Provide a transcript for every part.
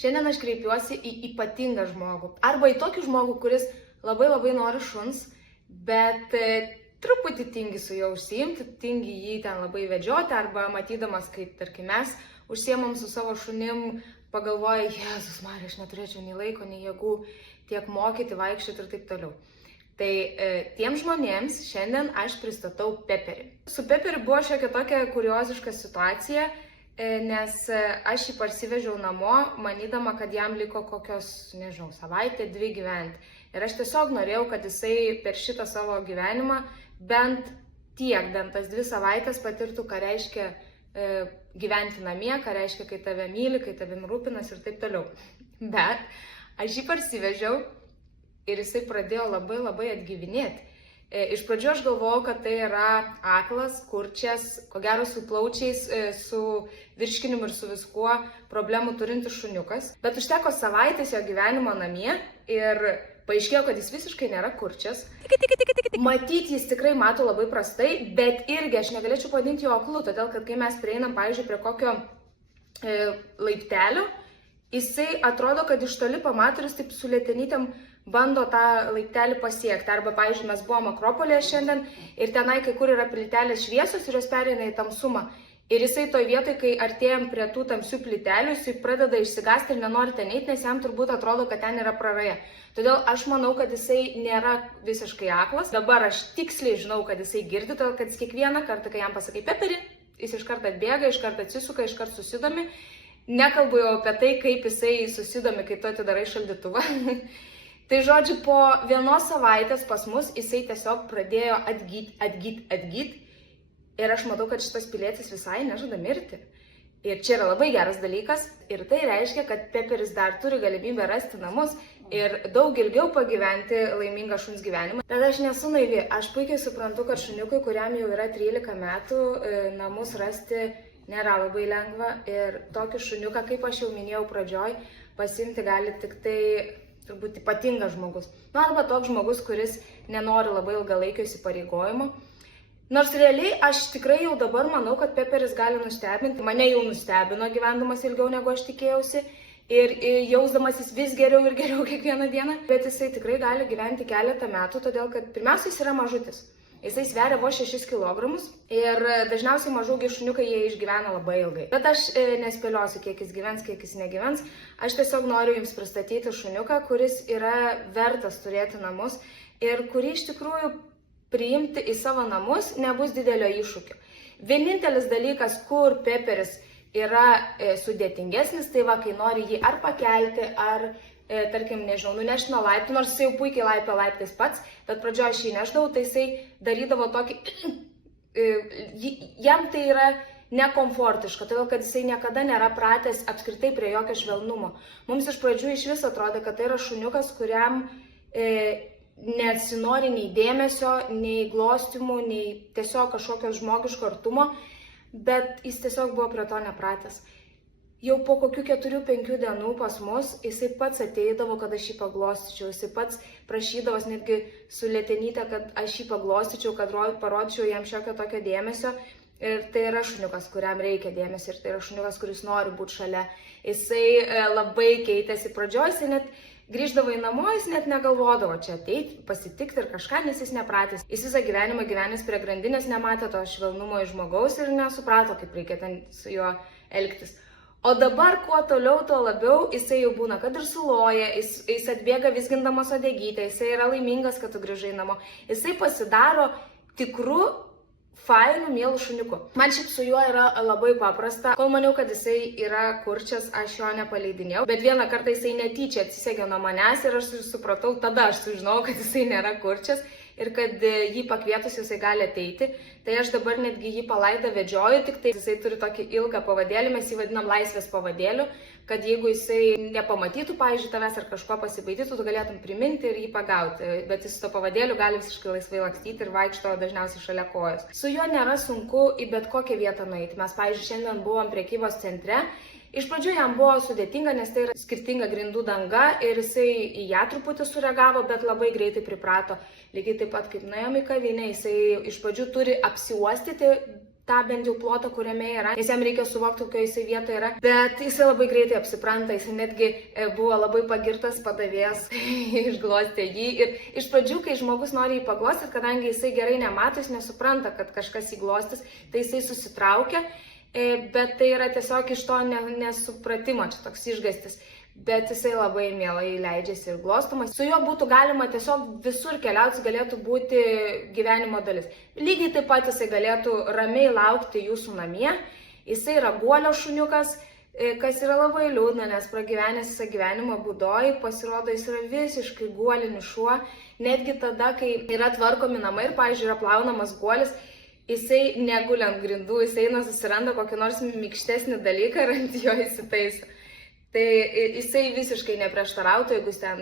Šiandien aš kreipiuosi į ypatingą žmogų. Arba į tokį žmogų, kuris labai nori šuns, bet truputį tingi su juo užsiimti, tingi jį ten labai vedžioti, arba matydamas, kaip, tarkim, mes užsiemam su savo šunim, pagalvoja, Jėzus Marija, aš neturėčiau nei laiko, nei jėgų tiek mokyti, vaikščioti ir taip toliau. Tai tiem žmonėms šiandien aš pristatau Pepperį. Su Pepperiu buvo šiokia tokia kurioziška situacija, nes aš jį parsivežiau namo, manydama, kad jam liko kokios, nežinau, savaitė, 2 gyventi. Ir aš tiesiog norėjau, kad jisai per šitą savo gyvenimą bent tas 2 savaitės patirtų, ką reiškia gyventi namie, ką reiškia, kai tave myli, kai tavim rūpinas ir taip toliau. Bet aš jį parsivežiau ir jisai pradėjo labai atgyvinėti. Iš pradžių aš galvojau, kad tai yra aklas, kurčias, ko gero su plaučiais, su virškinimu ir su viskuo problemų turintis šuniukas. Bet užteko savaitės jo gyvenimo namie ir paaiškėjo, kad jis visiškai nėra kurčias. Matyti jis tikrai mato labai prastai, bet irgi aš negalėčiau pavadinti jo aklu, todėl kad kai mes prieinam, pavyzdžiui, prie kokio laiptelio, jisai atrodo, kad iš toli pamato ir jis taip su lėtenytėm bando tą laiptelį pasiekti. Arba, pavyzdžiui, mes buvom Akropolėje šiandien ir tenai kai kur yra plytelės šviesos ir jos pereina į tamsumą. Ir jisai toj vietoj, kai artėjam prie tų tamsių plytelių, jisai pradeda išsigąsti ir nenori ten eiti, nes jam turbūt atrodo, kad ten yra praraja. Todėl aš manau, kad jisai nėra visiškai aklas. Dabar aš tiksliai žinau, kad jisai girdi, todėl kad jis kiekvieną kartą, kai jam pasakai Pepperį, jis iš karto atbėga, iš karto atsisuka, iš karto susidomi. Nekalbu jau apie tai, kaip jisai susidomi, kai tu atidarai šaldytuvą. Tai žodžiu, po 1 savaitės pas mus jisai tiesiog pradėjo atgyt. Ir aš matau, kad šitas pilietis visai nežada mirti. Ir čia yra labai geras dalykas. Ir tai reiškia, kad Pepperis dar turi galimybę rasti namus ir daug ilgiau pagyventi laimingą šuns gyvenimą. Bet aš nesu naivi. Aš puikiai suprantu, kad šuniukui, kuriam jau yra 13 metų, namus rasti nėra labai lengva. Ir tokį šuniuką, kaip aš jau minėjau pradžioj, pasiimti gali tik tai turbūt ypatingas žmogus. Arba toks žmogus, kuris nenori labai ilgalaikio įsipareigojimo. Nors realiai aš tikrai jau dabar manau, kad Pepperis gali nustebinti. Mane jau nustebino gyvendamas ilgiau negu aš tikėjausi ir jausdamasis vis geriau ir geriau kiekvieną dieną. Bet jisai tikrai gali gyventi keletą metų, todėl kad pirmiausia jis yra mažutis. Jisai sveria vos 6 kg ir dažniausiai mažaugiai šuniukai jie išgyvena labai ilgai. Bet aš nespėliosiu, kiek jis gyvens, kiek jis negyvens. Aš tiesiog noriu jums pristatyti šuniuką, kuris yra vertas turėti namus ir kurį iš tikrųjų priimti į savo namus nebus didelio iššūkio. Vienintelis dalykas, kur Pepperis yra sudėtingesnis, tai va, kai nori jį ar pakelti, ar tarkim, nežinau, nunešti nuo laiptų, nors jisai jau puikiai laipia laiptais pats, bet pradžioje aš jį neždavau, tai jisai darydavo tokį, jam tai yra nekomfortiška, todėl kad jisai niekada nėra pratęs apskritai prie jokio švelnumo. Mums iš pradžių iš viso atrodė, kad tai yra šuniukas, kuriam nesinori nei dėmesio, nei glostymų, nei tiesiog kažkokios žmogiško artumo, bet jis tiesiog buvo prie to nepratęs. Jau po kokių 4-5 dienų pas mus jisai pats ateidavo, kad aš jį paglostyčiau, jisai pats prašydavos netgi su lėtenyte, kad aš jį paglostyčiau, kad parodyčiau jam šiokio tokio dėmesio. Ir tai yra šuniukas, kuriam reikia dėmesio, ir tai yra šuniukas, kuris nori būti šalia. Jisai labai keitėsi pradžioj, jisai net grįždavo į namo, jis net negalvodavo čia ateiti, pasitikti ir kažką, nes jis nepratęs. Jis visą gyvenimą gyvenęs prie grandinės, nematė to švelnumo iš žmogaus ir nesuprato, kaip reikia ten su juo elgtis. O dabar, kuo toliau, tuo labiau, jisai jau būna, kad ir suloja, jis atbėga vizgindamas uodegytę, jisai yra laimingas, kad tu grįžai namo. Jisai pasidaro tikru, fainu, mielų šuniuku. Man šiaip su juo yra labai paprasta. Kol maniau, kad jisai yra kurčias, aš jo nepaleidinėjau. Bet vieną kartą jisai netyčia atsisegė nuo manęs ir aš supratau, tada aš sužinojau, kad jisai nėra kurčias ir kad jį pakvietus jisai gali ateiti. Tai aš dabar netgi jį palaidą vedžioju, tik tai jisai turi tokį ilgą pavadėlį, mes jį vadinam laisvės pavadėliu, kad jeigu jisai nepamatytų, pavyzdžiui, tavęs ar kažko pasibaidytų, tu galėtum priminti ir jį pagauti. Bet jis su to pavadėliu gali visiškai laisvai lakstyti ir vaikšto dažniausiai šalia kojos. Su juo nėra sunku į bet kokią vietą nueiti. Mes, pavyzdžiui, šiandien buvom prekybos centre. Iš pradžių jam buvo sudėtinga, nes tai yra skirtinga grindų danga ir jisai į ją truputį sureagavo, bet labai greitai priprato. Lygiai taip pat kaip nuėjom į kavinę, jisai iš pradžių turi apsiuostyti tą bent jau plotą, kuriame yra, nes jam reikia suvokti, kokioje jisai vietoje yra, bet jisai labai greitai apsipranta, jisai netgi buvo labai pagirtas padavėjas, išglostė jį ir iš pradžių, kai žmogus nori jį paglostyti, kadangi jisai gerai nemato, jis nesupranta, kad kažkas jį glostis, tai jisai susitraukia, bet tai yra tiesiog iš to nesupratimo, čia toks išgąstis. Bet jisai labai mielai leidžiasi ir glostomas. Su juo būtų galima tiesiog visur keliauti, galėtų būti gyvenimo dalis. Lygiai taip pat jisai galėtų ramiai laukti jūsų namie. Jisai yra guolio šuniukas, kas yra labai liūdna, nes pragyvenęs visą gyvenimą būdoj, pasirodo, jis yra visiškai guolinis šuo. Netgi tada, kai yra tvarkomi namai ir, pavyzdžiui, yra plaunamas guolis, jisai neguli ant grindų, jisai eina susiranda kokį nors minkštesnį dalyką ir ant jo įsitaiso. Tai jisai visiškai neprieštarautų, jeigu jūs ten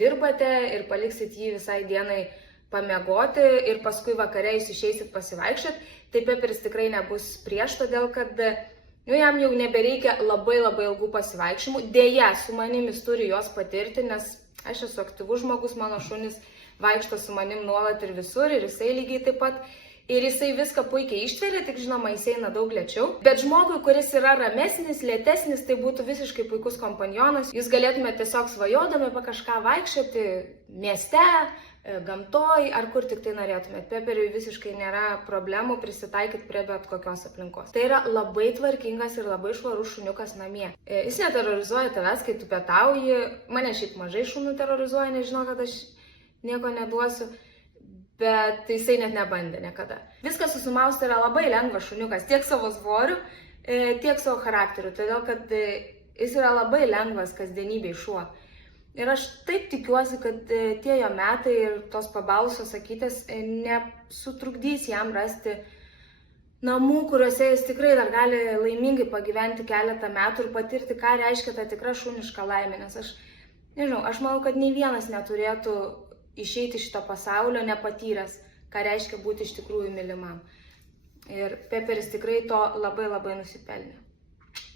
dirbate ir paliksit jį visai dienai pamiegoti ir paskui vakare jūs išeisit pasivaikščioti, tai Pepperis tikrai nebus prieš, todėl kad jam jau nebereikia labai ilgų pasivaikščiojimų. Deja, su manim jis turi juos patirti, nes aš esu aktyvus žmogus, mano šunis vaikšto su manim nuolat ir visur ir jisai lygiai taip pat. Ir jisai viską puikiai ištveria, tik žinoma, jis eina daug lėčiau. Bet žmogui, kuris yra ramesnis, lėtesnis, tai būtų visiškai puikus kompanionas. Jūs galėtumėte tiesiog svajodami apie kažką vaikščioti mieste, gamtoj, ar kur tik tai norėtumėte. Pepperiui visiškai nėra problemų prisitaikyti prie bet kokios aplinkos. Tai yra labai tvarkingas ir labai švarus šuniukas namie. Jis neterrorizuoja tavęs, kai tu pietauji. Mane šiaip mažai šunų terrorizuoja, nežinau, kad aš nieko neduosiu. Bet jisai net nebandė niekada. Viskas susumausti yra labai lengvas šuniukas, tiek savo svoriu, tiek savo charakteriu, todėl kad jis yra labai lengvas kasdienybėj šuo. Ir aš taip tikiuosi, kad tie jo metai ir tos pabalusios akytės nesutrukdys jam rasti namų, kuriuose jis tikrai dar gali laimingai pagyventi keletą metų ir patirti, ką reiškia ta tikra šuniška laimė. Nes aš manau, kad nei vienas neturėtų išeiti iš šito pasaulio nepatyręs, ką reiškia būti iš tikrųjų mylimam. Ir Pepperis tikrai to labai nusipelnė.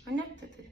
O ne? Tai.